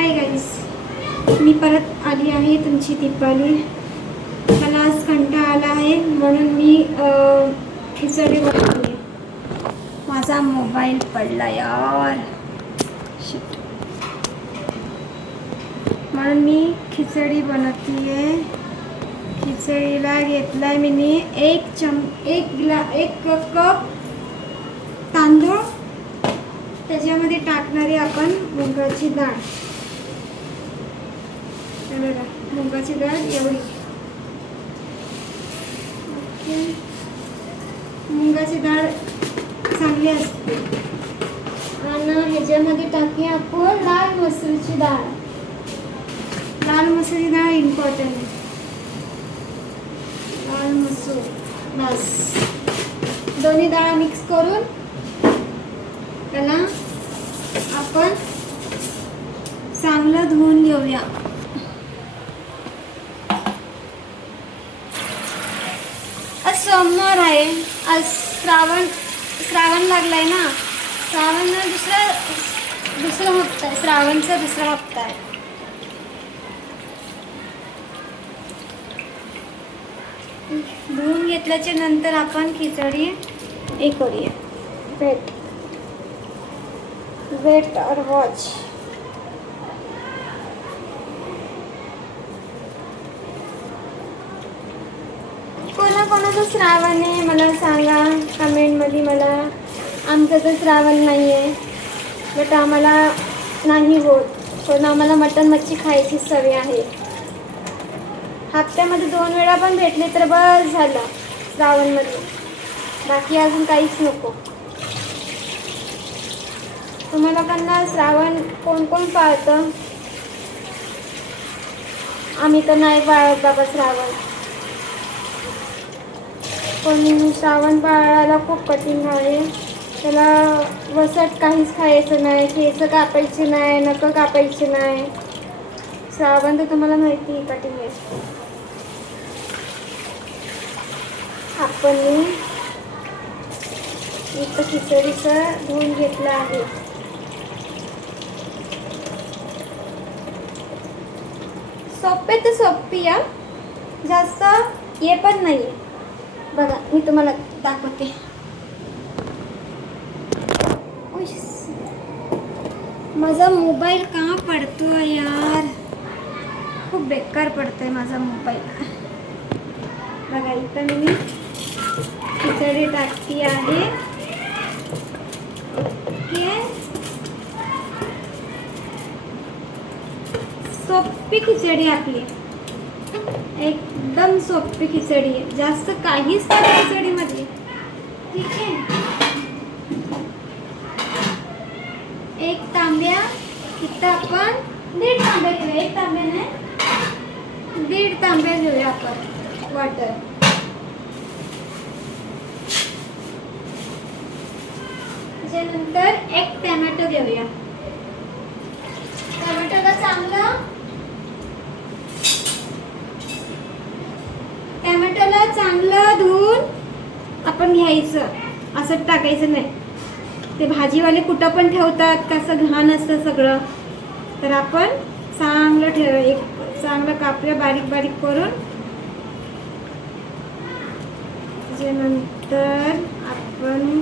Hi guys, मी परत आली आहे तुमची दीपाली. मला आज कंटाळा आला आहे म्हणून मी खिचडी बनवली. माझा मोबाईल पडला यार, शिट. म्हणून मी खिचडी बनवतीये. खिचडीला घेतलाय मी एक कप तांदूळ. त्याच्यामध्ये टाकणारी आपण मुगाची डाळ. मुगाची डाळ एवढी. ओके, मुगाची डाळ चांगली असते. आणि ह्याच्यामध्ये टाकूया आपण लाल मसूरची डाळ. लाल मसूरची डाळ इम्पॉर्टंट आहे. लाल मसूर बस. दोन्ही डाळ मिक्स करून त्याला आपण चांगलं धुवून घेऊया. आज सोमवार आहे. आज श्रावण लागलाय ना. श्रावण दुसरा हप्ता आहे. श्रावणचा दुसरा हप्ता आहे. धुवून घेतल्याच्या नंतर आपण खिचडी हे करूया. वेट और वॉच. कोणाकोणाचं श्रावण आहे मला सांगा कमेंटमध्ये. मला आमचं तर श्रावण नाही आहे, बट आम्हाला नाही होत, पण आम्हाला मटण मच्छी खायची सवय आहे. हप्त्यामध्ये 2 वेळा पण भेटले तर बस झालं श्रावणमध्ये. बाकी अजून काहीच नको. तुम्हाला लोकांना श्रावण कोण कोण पाळतं? आम्ही तर नाही पाळत बाबा श्रावण. पण श्रावण पाळायला खूप कठीण आहे. त्याला वसट काहीच खायचं नाही, केस कापायचे नाही, नखं कापायचे नाही. श्रावण तर तुम्हाला माहिती आहे कठीण आहे. आपण इथं खिचडीचं धुवून घेतलं आहे. सोपे तर सोपी या, जास्त हे पण नाही. बघा मी तुम्हाला दाखवते. माझा मोबाईल का पडतो यार, खूप बेकार पडतोय माझा मोबाईल. बघा इथं मी खिचडी टाकती आहे. ओके, सोपी खिचडी आपली, एकदम सोपी खिचडी आहे. जास्त काहीच नाही खिचडीमध्ये. ठीक आहे, एक तांब्या इथं आपण 1.5 तांब्या घेऊया. 1 तांब्या नाही, 1.5 तांब्या घेऊया आपण वॉटर. त्याच्यानंतर 1 टोमॅटो घेऊया. टोमॅटोला चांगलं धुवून आपण घ्यायचं. असं टाकायचं नाही. ते भाजीवाले कुठं पण ठेवतात, कसं घाण असतं सगळं. तर आपण चांगलं एक चांगलं कापूया बारीक बारीक करून. त्याच्यानंतर आपण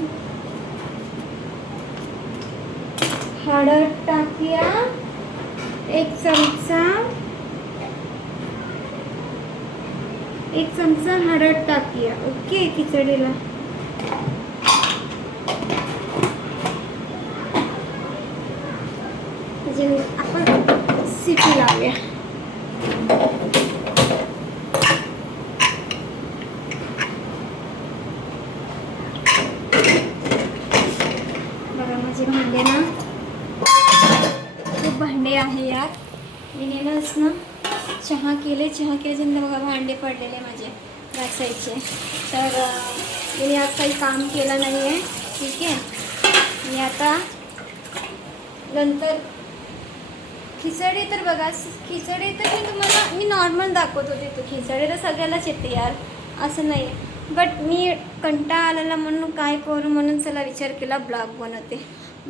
हळद टाकूया 1 चमचा. 1 चमचा हळद टाकूया. ओके, खिचडीला आपण शिटी लावूया. बघा माझे भांडे ना, खूप भांडे आहे यार. मी नेहमीच ना चहा केल्याच्या बघा भांडे पडलेले माझे घासायचे. तर मी आज काही काम केलं नाही आहे. ठीक आहे, मी आता नंतर खिचडी तर बघा, खिचडी तर मी नॉर्मल दाखवत होते. तो खिचडी तर सगळ्यालाच येते यार, असं नाही आहे. बट मी कंटाळा आलेला म्हणून काय करू म्हणून चला विचार केला ब्लॉग बनवते.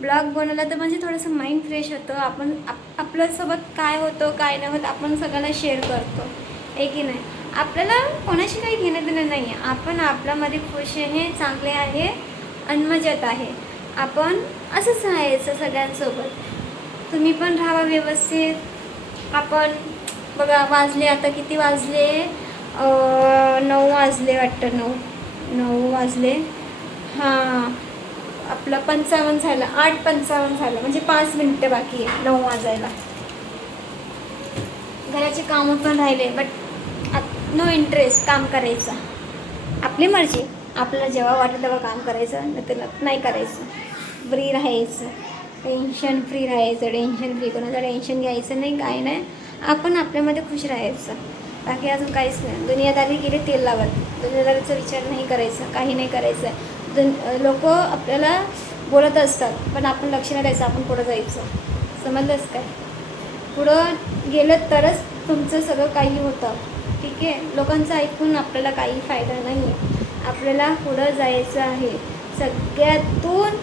ब्लॉग बनवला तर म्हणजे थोडंसं माइंड फ्रेश होतं. आपण आपल्यासोबत काय होतं काय नाही होत आपण सगळ्यांना शेअर करतो आहे की नाही. आपल्याला कोणाशी काही घेणं देणं नाही आहे. आपण आपल्यामध्ये खुश आहे, चांगले आहे आणि मजेत आहे. आपण असंच राहायचं सगळ्यांसोबत. तुम्ही पण राहावा व्यवस्थित. आपण बघा वाजले आता किती वाजले, 9 वाजले वाटतं. 9 वाजले. हां आपलं 55 झालं, 8:55 झालं म्हणजे 5 मिनटं बाकी आहे 9 वाजायला. घराचे कामं पण राहिले बट नो इंटरेस्ट काम करायचं. आपली मर्जी. आपल्याला जेव्हा वाटेल तेव्हा काम करायचं, नाही करायचं. फ्री राहायचं, टेन्शन फ्री राहायचं. टेन्शन फ्री, कोणाचं टेन्शन घ्यायचं नाही, काय नाही. आपण आपल्यामध्ये खुश राहायचं. बाकी अजून काहीच नाही. दुनियादारी गेली तेल लावत. दुनियादारीचा विचार नाही करायचा, काही नाही करायचं. लोक आपल्याला बोलत असतात पण आपण लक्ष नाही द्यायचं. आपण पुढं जायचं. समजलंच काय. पुढं गेलं तरच तुमचं सगळं काही होतं. ठीक आहे. लोकांचं ऐकून आपल्याला काही फायदा नाही आहे. आपल्याला पुढं जायचं आहे. सगळ्यातून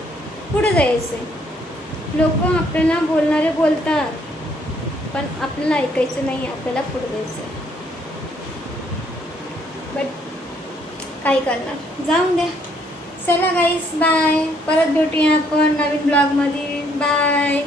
पुढं जायचं आहे. लोक आपल्याला बोलणारे बोलतात पण आपल्याला ऐकायचं नाही. आपल्याला पुढं जायचं आहे. बट काय करणार, जाऊन द्या. चला गाईस बाय. परत भेटूया आपण नवीन ब्लॉगमध्ये. बाय.